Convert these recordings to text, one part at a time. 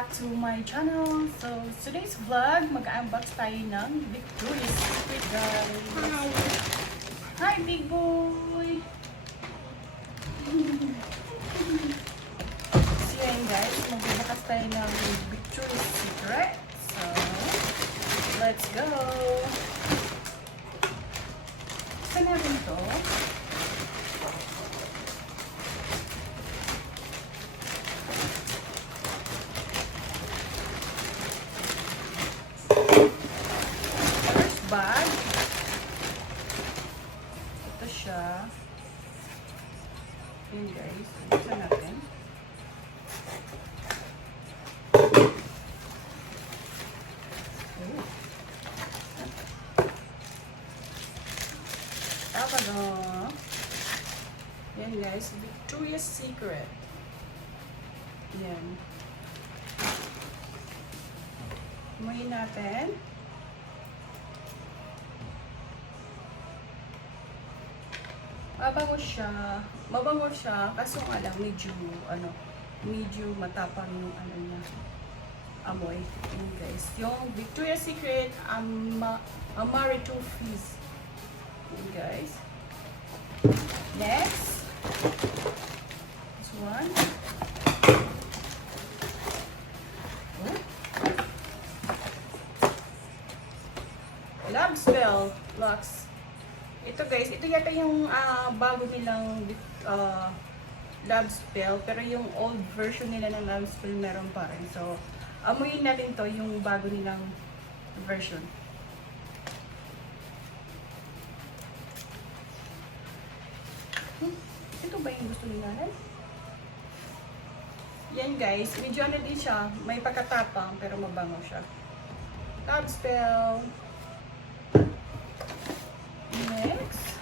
back to my channel. So, today's vlog, mag-unbox tayo ng Victoria's Secret, guys. Hi, big boy! So, yan guys, magbubukas tayo ng Victoria's Secret. So, let's go! Saan natin to? Bag. Ito siya. Yun guys. Buksan natin. Tama. Yan guys. Victoria's Secret. Yan. Umuhin natin. Mabango siya, kaso nga lang medyo matapang yung niya, amoy. Yun guys, yung Victoria's Secret Amaretto Fizz. Yun guys. Next, this one. Love Spell Lux. Ito guys, ito yata yung bago nilang Love Spell, pero yung old version nila ng Love Spell meron pa rin. So, amuyin natin to yung bago nilang version. Ito ba yung gusto nila? Yan guys, medyo din siya, may pagkatapang pero mabango siya. Love Spell. Next,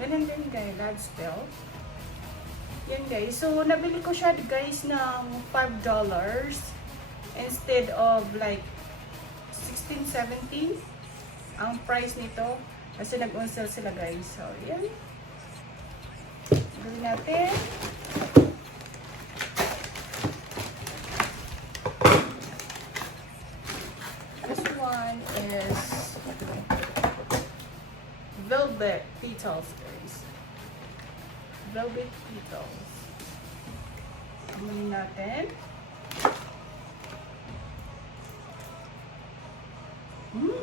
ganun din guys, Love Spell. Yan guys, so nabili ko siya guys ng $5 instead of like 16-17 ang price nito kasi nag-on-sale sila guys. So yan, gawin natin. Is velvet petals guys. Velvet petals. Amunin natin.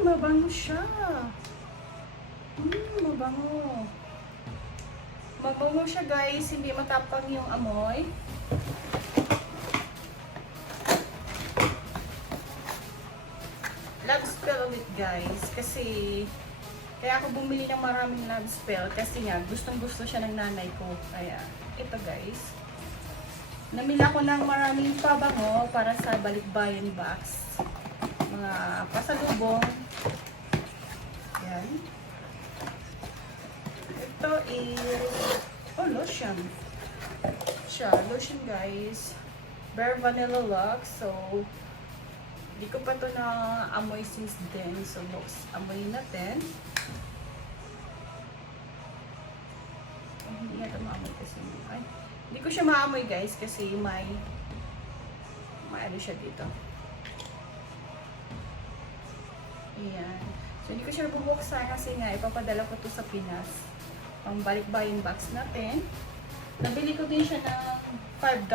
Mabango siya. Mabango. Mabango siya guys, hindi matapang yung amoy. Love Spell ulit guys, kasi kaya ako bumili ng maraming Love Spell kasi nga gustong gusto siya ng nanay ko. Kaya ito guys, namili ako ng maraming pabango para sa balikbayan box, mga pasalubong. Yan. Ito is lotion siya, lotion guys, Bare Vanilla Lux. So hindi ko pa to na amoy since then. So, amoy natin. Hindi natin maamoy kasi. Ay, hindi ko siya maamoy guys kasi may ano siya dito. Ayan. So, hindi ko siya bubuksan kasi nga ipapadala ko to sa Pinas. Pang balik-bayin box natin. Nabili ko din siya ng $5.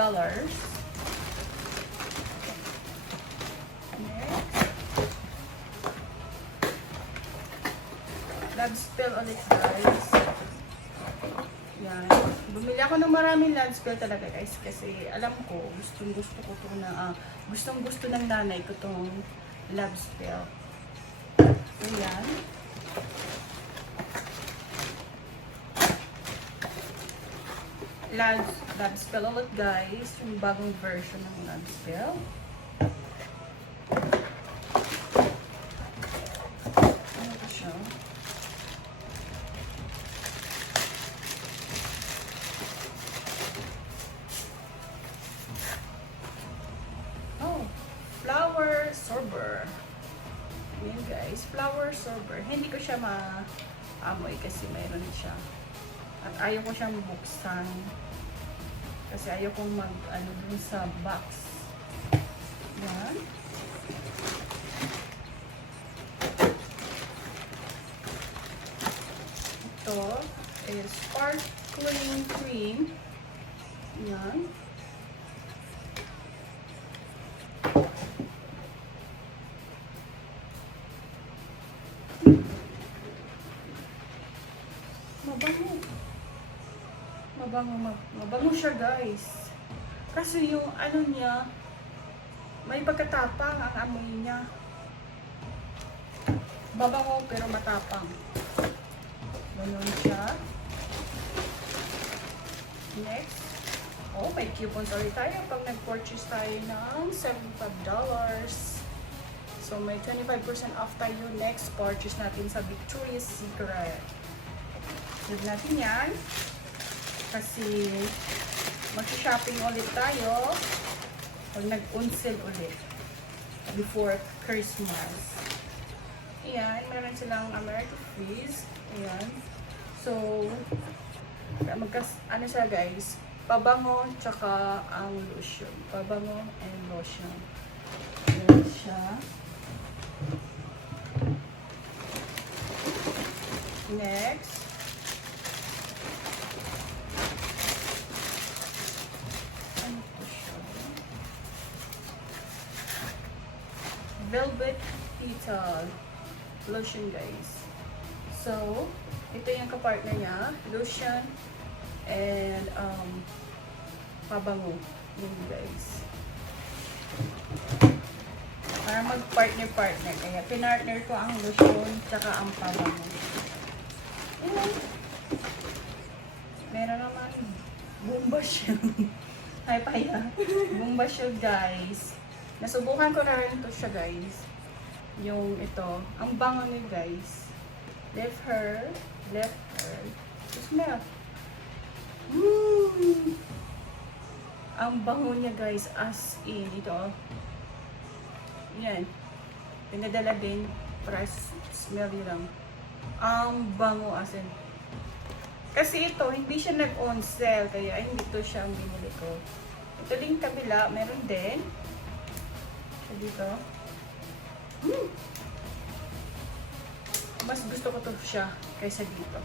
Love Spell ulit guys. Yan. Bumili ako ng maraming Love Spell talaga guys kasi alam ko gustong gusto ko to na gustong gusto ng nanay ko tong Love Spell. So yan. Love Spell ulit guys, yung bagong version ng Love Spell. Flower sorber. Yan guys, flower sorber. Hindi ko siya amoy kasi mayroon siya. At ayaw ko siyang buksan. Kasi ayaw kong mag-ano dun sa box. Yan. Ito is sparkling cream. Yan. Mabango siya guys. Kasi yung ano niya, may pagkatapang ang amoy niya. Mabango pero matapang. Ganun siya. Next. Oh, may coupons ulit tayo pag nag-purchase tayo ng $75. So, may 25% off tayo next purchase natin sa Victoria's Secret. Give natin yan. Kasi mag-shopping ulit tayo pag nag-on-sale ulit before Christmas. Ayan, meron silang American Freeze. Ayan. So, ano siya guys, pabango tsaka ang lotion. Pabango and lotion. Ayan siya. Next. Velvet Petal lotion guys. So, ito yung kapartner niya, lotion and pabango yun guys. Para mag-partner-partner. Kaya pinartner ko ang lotion tsaka ang pabango. Ayan. Meron naman bomba shield. Ay paya. Bomba shield guys. Nasubukan ko na rin ito siya guys. Yung ito. Ang bango niya guys. Left her. Smell. Ang bango niya guys. As in. Ito. Yan. Pinadala din. Price. Smell nyo lang. Ang bango as in. Kasi ito, hindi siya nag-on sale. Kaya hindi ito siya ang binili ko. Ito din kabila. Meron din. Dito. Mas gusto ko to siya kaysa dito.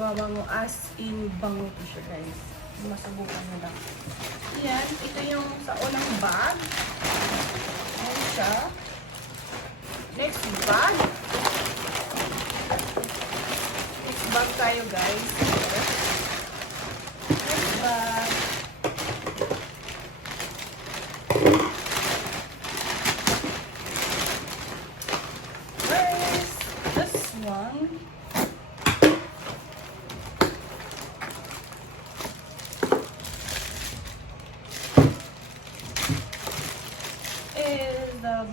Babango as in bango to siya guys. Masubukan nyo lang. Yan. Ito yung sa unang bag. Ayan siya. Next bag. Next bag tayo guys. Next bag.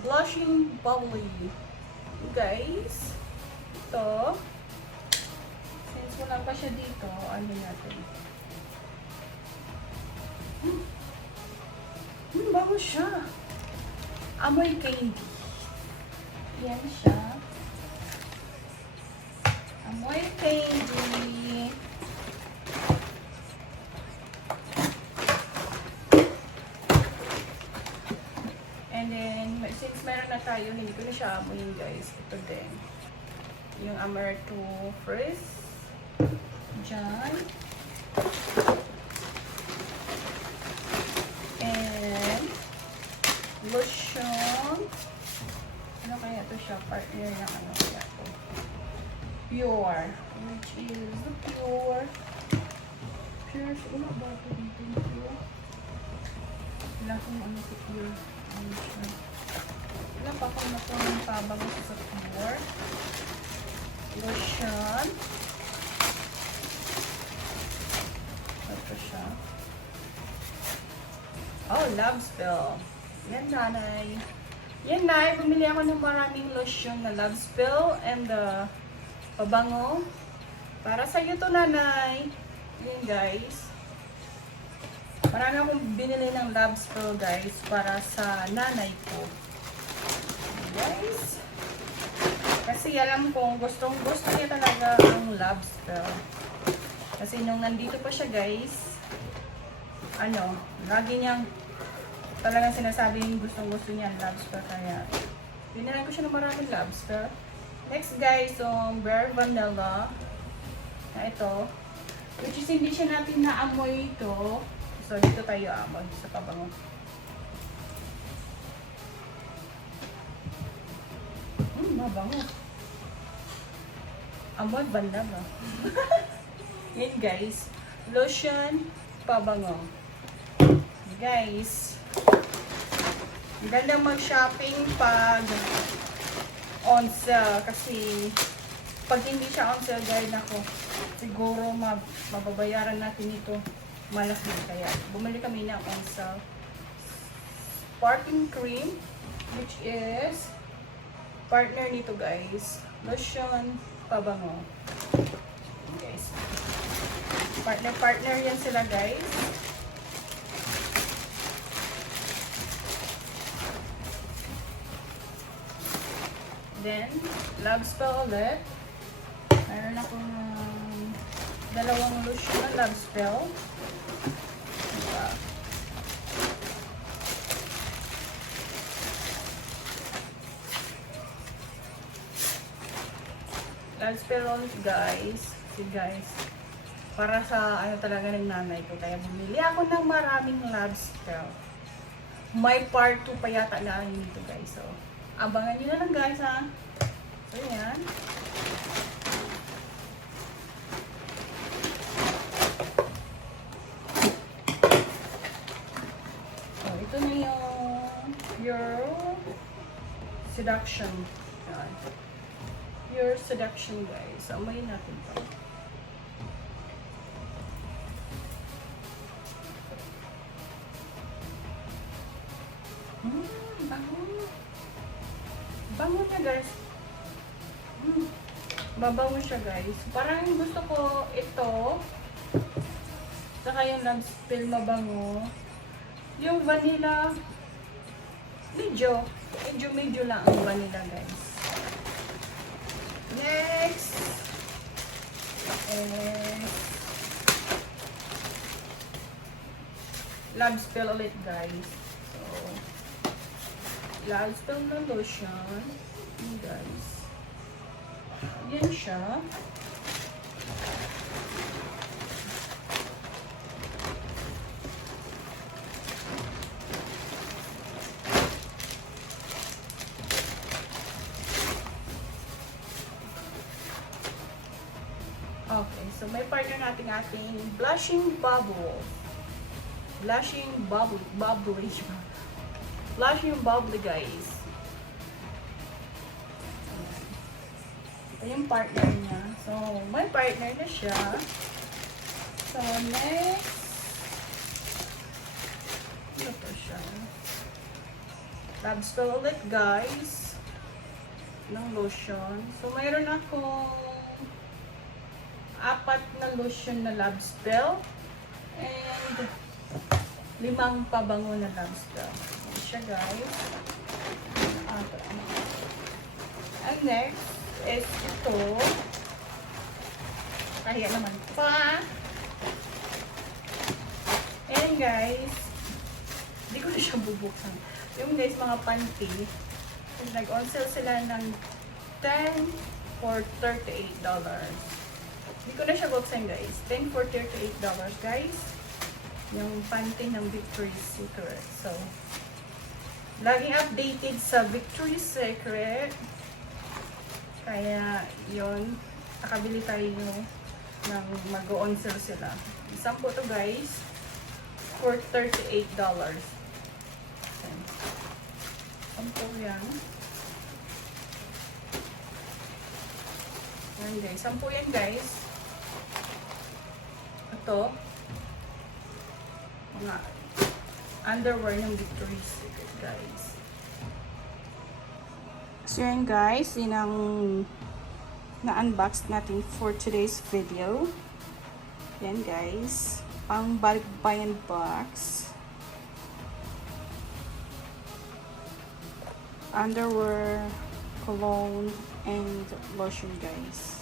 Blushing bubbly guys. Ito since wala pa siya dito, ano natin, bago siya, amoy candy. Yan siya, amoy candy. And then, since meron na tayo, hindi ko na siya amoyin guys. Ito din. Yung American Freeze. Diyan. And, lotion. Ano kaya ito siya? Partner ng ano kaya ito? Pure. Which is pure. Pure. Ano ba ito dito? Pure. Wala kong ano sa pure. Wala pa akong nakuha pabango sa pure. Lotion. Ito siya. Oh, love spill. Yan, nanay. Yan, nay. Bumili ako ng maraming lotion na love spill and pabango. Para sa iyo to, nanay. Yan, guys. Marami akong binili ng love spill, guys, para sa nanay ko. Guys. Kasi Kasi alam kong gusto niya talaga ang love spell. Kasi nung nandito pa siya guys, lagi niyang talagang sinasabi yung gusto niya ang love spell. Kaya, binalan ko siya ng maraming love spell. Next guys, Bare Vanilla. Na ito. Which is hindi siya natin naamoy ito. So, dito tayo amoy sa pabango. Mabango. Amoy banda ba? Yan guys. Lotion, pabango. Guys. Ganda mag-shopping pag on sale. Kasi pag hindi siya on sale guys, ako siguro mababayaran natin ito malaki. Kaya bumili kami ng on sale sparkling cream, which is partner nito guys, lotion, pabango. Guys, partner yan sila guys. Then love spell ulit. Meron akong dalawang lotion na love spell. Diba? Love spell ulit guys. Guys, para sa talaga ng nanay ko. Kaya bumili ako ng maraming love spell. May part 2 pa yata na dito guys. So, abangan nyo na lang guys ha. So yan. So ito na your seduction. Yan. Your seduction guys. Amoyin natin to. Bango. Bango niya guys. Babango siya guys. Parang gusto ko ito. Saka yung love spell mabango. Yung vanilla. Medyo lang ang vanilla guys. Next. Love spell ulit guys. So, love spell na lotion. Guys. Yan siya. Okay, so may partner natin ating blushing bubble. Blushing bubbly guys. Ito yung partner niya. So, may partner na siya. So, next. Ano pa siya? Love spell ulit guys. Ng lotion. So, mayroon akong 4 na lotion na love spell. And 5 pabango na love spell. Ayan siya guys. And next is ito. Kaya naman pa. And guys, hindi ko na siya bubuksan. Yung guys, mga panty. Nag-on sale sila ng 10 for $38. Hindi ko na siya buksan guys. 10 for $38 guys. Yung panty ng Victoria's Secret. So, laging updated sa Victoria's Secret. Kaya, yun. Nakabili tayo ng mag-on sale sila. Isang po to guys. For $38. Sampo yan. Yan guys. Sampo yan guys. Ito. Mga underwear ng Victoria's Secret guys. So yan guys. Yun ang na-unbox natin for today's video. Yan guys. Pang balikbayan box. Underwear cologne and lotion, guys.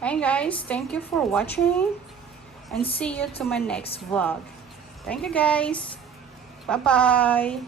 Hey guys, thank you for watching and see you to my next vlog. Thank you guys. Bye bye.